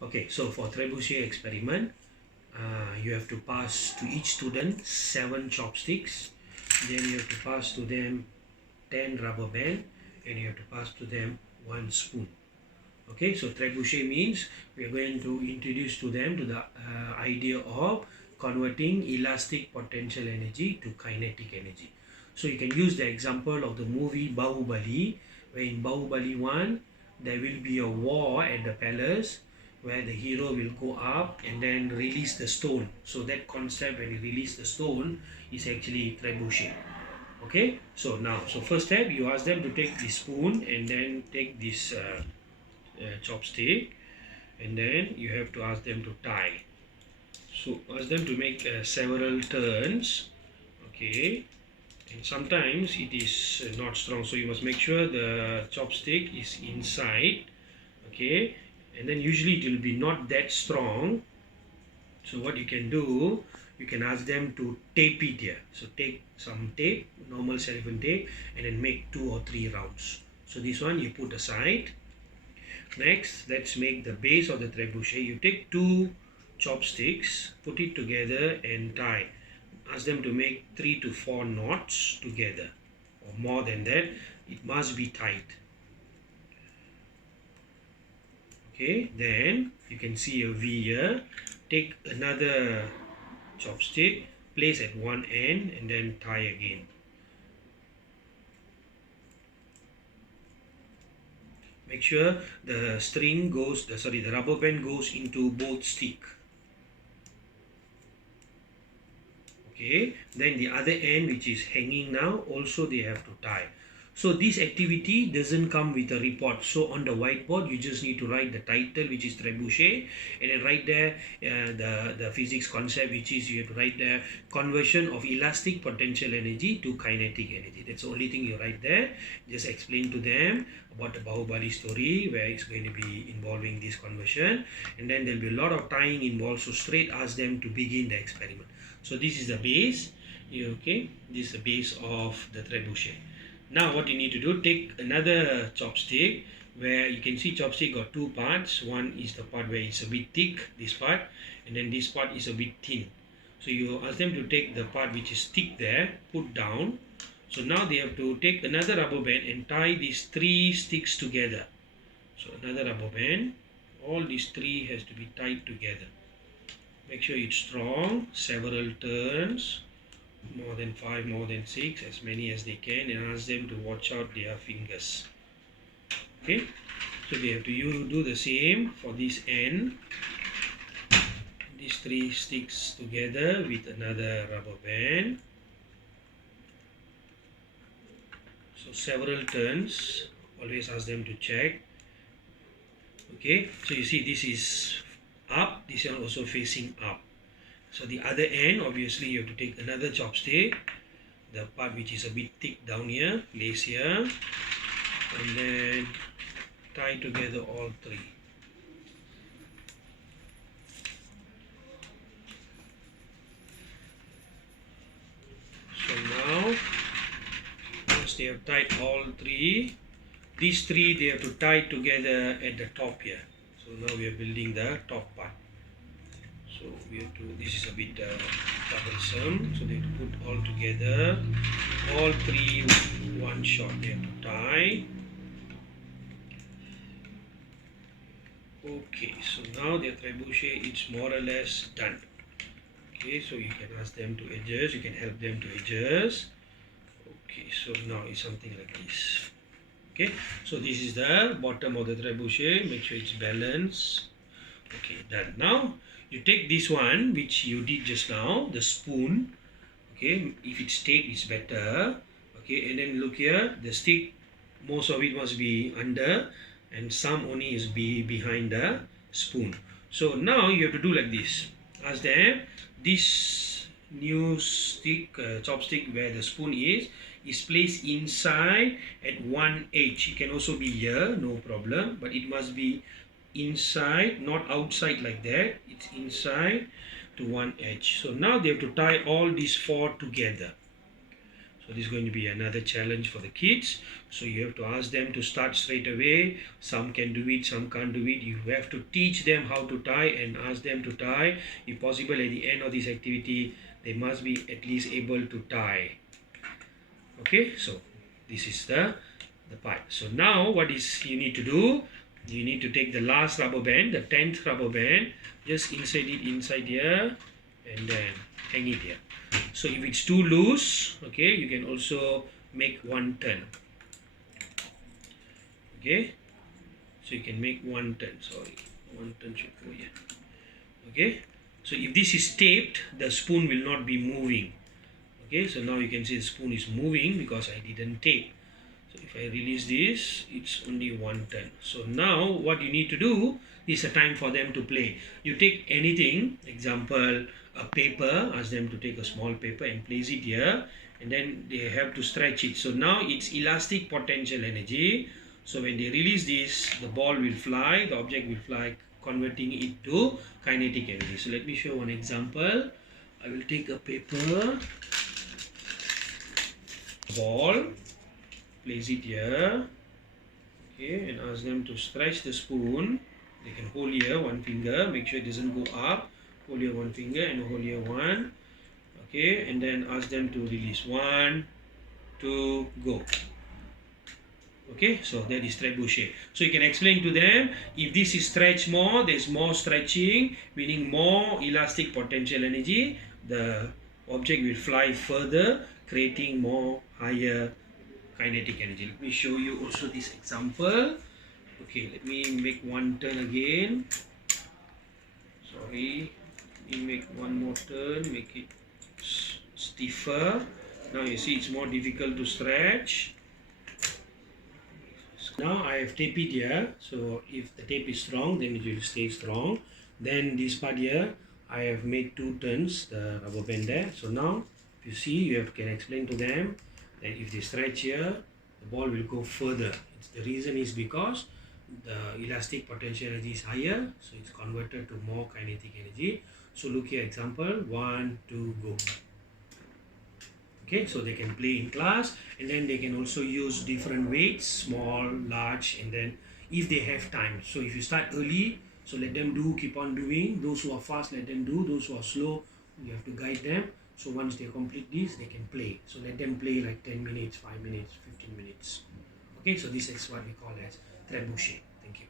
Okay, so for Trebuchet experiment, you have to pass to each student 7 chopsticks. Then you have to pass to them 10 rubber band, and you have to pass to them 1 spoon. Okay, so Trebuchet means we are going to introduce to them to the idea of converting elastic potential energy to kinetic energy. So you can use the example of the movie Bahubali, where in Bahubali 1 there will be a war at the palace where the hero will go up and then release the stone. So that concept when he release the stone is actually Trebuchet. Okay, so now, so first step, you ask them to take this spoon and then take this chopstick, and then you have to ask them to tie. So ask them to make several turns. Okay, and sometimes it is not strong, so you must make sure the chopstick is inside. Okay, and then usually it will be not that strong. So what you can do, you can ask them to tape it here. So take some tape, normal cellophane tape, and then make 2 or 3 rounds. So this one you put aside. Next, let's make the base of the trebuchet. You take 2 chopsticks, put it together and tie. Ask them to make 3 to 4 knots together, or more than that. It must be tight. Okay, then you can see a V here. Take another chopstick, place at one end and then tie again. Make sure the string goes, the rubber band goes into both stick. Okay, then the other end which is hanging now, also they have to tie. So this activity doesn't come with a report. So on the whiteboard, you just need to write the title, which is Trebuchet, and then write there the physics concept, which is you have to write the conversion of elastic potential energy to kinetic energy. That's the only thing you write there. Just explain to them about the Bahubali story, where it's going to be involving this conversion, and then there'll be a lot of tying involved. So straight ask them to begin the experiment. So this is the base. Okay, this is the base of the trebuchet. Now what you need to do, take another chopstick, where you can see chopstick got 2 parts. One is the part where it's a bit thick, this part, and then this part is a bit thin. So you ask them to take the part which is thick there, put down. So now they have to take another rubber band and tie these 3 sticks together. So another rubber band, all these 3 has to be tied together. Make sure it's strong, several turns, more than 5, more than 6, as many as they can, and ask them to watch out their fingers. Okay, so they have to do the same for this end. These 3 sticks together with another rubber band. So several turns, always ask them to check. Okay, so you see this is up, this one also facing up. So the other end, obviously you have to take another chopstick, the part which is a bit thick down here, place here, and then tie together all 3. So now, once they have tied all 3, these 3 they have to tie together at the top here. So now we are building the top part. So we have to, this is a bit troublesome, so they have to put all together, all 3 one shot they have to tie. Okay, so now the trebuchet it's more or less done. Okay, so you can ask them to adjust, you can help them to adjust. Okay, so now it's something like this. Okay, so this is the bottom of the trebuchet, make sure it's balanced. Okay, done. Now you take this one which you did just now, the spoon. Okay, if it's straight it's better. Okay, and then look here, the stick, most of it must be under and some only is behind the spoon. So now you have to do like this. Ask them, this new stick, chopstick where the spoon is placed inside at one edge. It can also be here, no problem, but it must be inside, not outside like that. It's inside to one edge. So now they have to tie all these 4 together. So this is going to be another challenge for the kids. So you have to ask them to start straight away. Some can do it, some can't do it. You have to teach them how to tie and ask them to tie. If possible, at the end of this activity, they must be at least able to tie. Okay, so this is the part. So now what is you need to do? You need to take the last rubber band, the 10th rubber band, just insert it inside here and then hang it here. So if it's too loose, okay, you can also make one turn. Okay, so you can make one turn. Sorry, one turn should go here. Okay, so if this is taped, the spoon will not be moving. Okay, so now you can see the spoon is moving because I didn't tape. So if I release this, it's only one turn. So now what you need to do is a time for them to play. You take anything, example, a paper, ask them to take a small paper and place it here, and then they have to stretch it. So now it's elastic potential energy. So when they release this, the ball will fly, the object will fly, converting it to kinetic energy. So let me show one example. I will take a paper, ball, place it here, okay, and ask them to stretch the spoon. They can hold here one finger, make sure it doesn't go up, hold here one finger and hold here one, okay, and then ask them to release. 1, 2, go. Okay, so that is trebuchet. So you can explain to them, if this is stretched more, there's more stretching, meaning more elastic potential energy, the object will fly further, creating more higher kinetic energy. Let me show you also this example. Okay, let me make one turn again. Sorry, let me make one more turn, make it stiffer. Now you see it's more difficult to stretch. Now I have tape it here, so if the tape is strong, then it will stay strong. Then this part here, I have made 2 turns, the rubber band there. So now, if you see, you can explain to them that if they stretch here, the ball will go further. The reason is because the elastic potential energy is higher, so it's converted to more kinetic energy. So look here, example, 1, 2, go. Okay, so they can play in class, and then they can also use different weights, small, large, and then if they have time. So if you start early, so let them do, keep on doing. Those who are fast, let them do. Those who are slow, you have to guide them. So once they complete this, they can play. So let them play like 10 minutes, 5 minutes, 15 minutes. Okay, so this is what we call as trebuchet. Thank you.